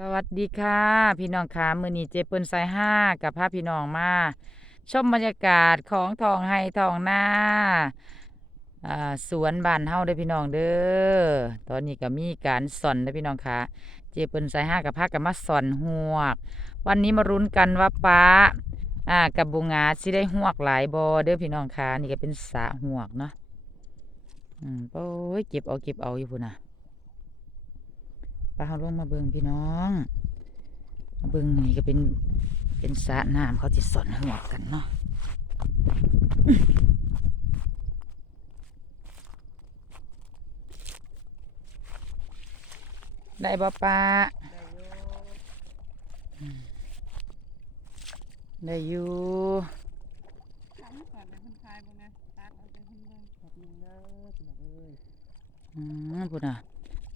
สวัสดีค่ะ พี่น้องค่ะมือนีเจเปิลสายห้ากับพาพี่น้องมาชมบรรยากาศของทองไฮทองหน้าสวนบ้านเฮาเด้พี่น้องเด้อตอนนี้ก็มีการสอนเด้พี่น้องค่ะ เจเปิลสายห้ากับพากันมาสอนหวก วันนี้มารุ้นกันว่าป้าอ่ากับบุงาสิได้หวกหลายบอเด้อพี่น้องค่ะนี่ก็เป็นสะหวกเนาะอืมโอ้ยเก็บเอาเก็บเอาอยู่พุ่นน่ะ ปลาเขาลงมาเบิงพี่น้องมาเบิงนี่ก็เป็นเป็นสระน้ำเขาจะสอนหัวกันเนาะได้บ่ปลาได้อยู่อืมพูดน่ะ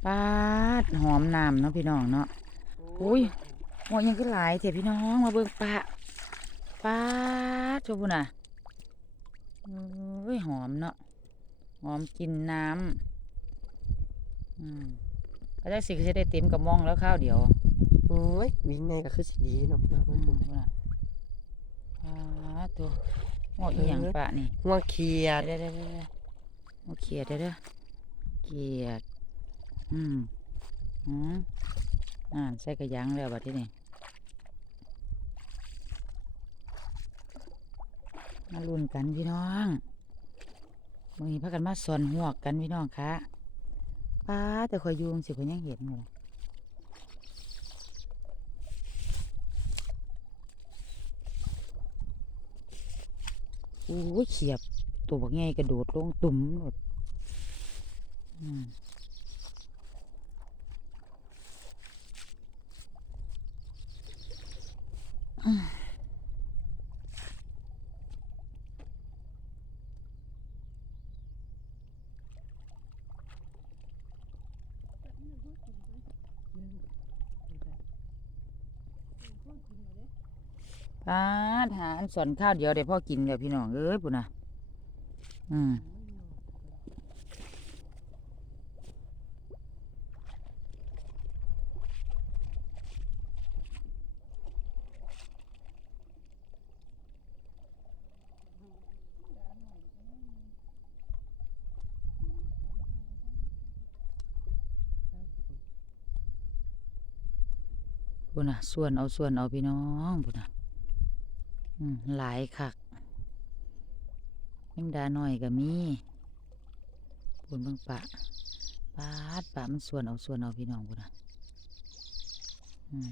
ปลาดหอมน้ำเนาะพี่น้องเนาะอุ้ยโอ้ยยังก็หลายเถอะพี่น้องมาเบิ่งปลาปลาดชมพูน่ะเอ้ยหอมเนาะหอมกินน้ำอืมก็ได้สิก็จะได้เต็มกระมองแล้วข้าวเดียวโอ้ยวิ่งไงก็คือสิดีเนาะเนาะอืมพูดน่ะปลาดตัวโอ้ยอหย่างปลานี่หัวเขียดเดี๋ยวเดี๋ยวเดี๋ยวเดี๋ยวโอเคเดี๋ยวเดี๋ยวเกียด อืมอืมอ่านใส่กระยังแล้วบัดที่นี่มาลุ้นกันพี่น้องมึงนี้พากันมาสอนหวกกันพี่น้องคะป้าแต่คอยยุงสิคอยยังเห็นเลยอู้ยเขียบตัวบักใหญ่กระโดดลงตุ่มหมดอืมอืม ป้าดหาอันสอนข้าวเดียวเดี๋ยวพ่อกินเดี๋ยวพี่น้องเอ้ยปุ่นนะอืม พุ่นน่ะส่วนเอาส่วนเอาพี่น้องพุ่นน่ะอืมหลายคักแมงดาหน่อยก็มีพุ่นเบิ่งปะปาดปะมันส่วนเอาส่วนเอาพี่น้องพุ่นน่ะอืม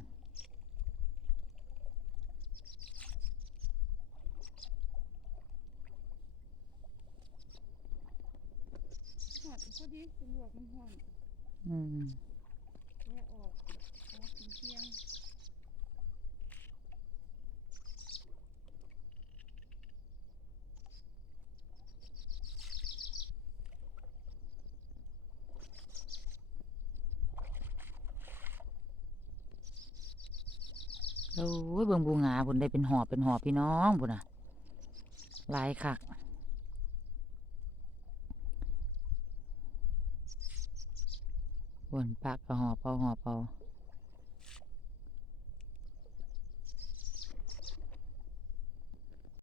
หอดพอดีเป็นลวกมันห่อนอืมแยกออก พียงโอ้ยเบิ่งบูงาพุ่นได้เป็นหอบเป็นหอบพี่น้องพุ่นน่ะลายคักพุ่นปากก็หอบเอาหอบเอา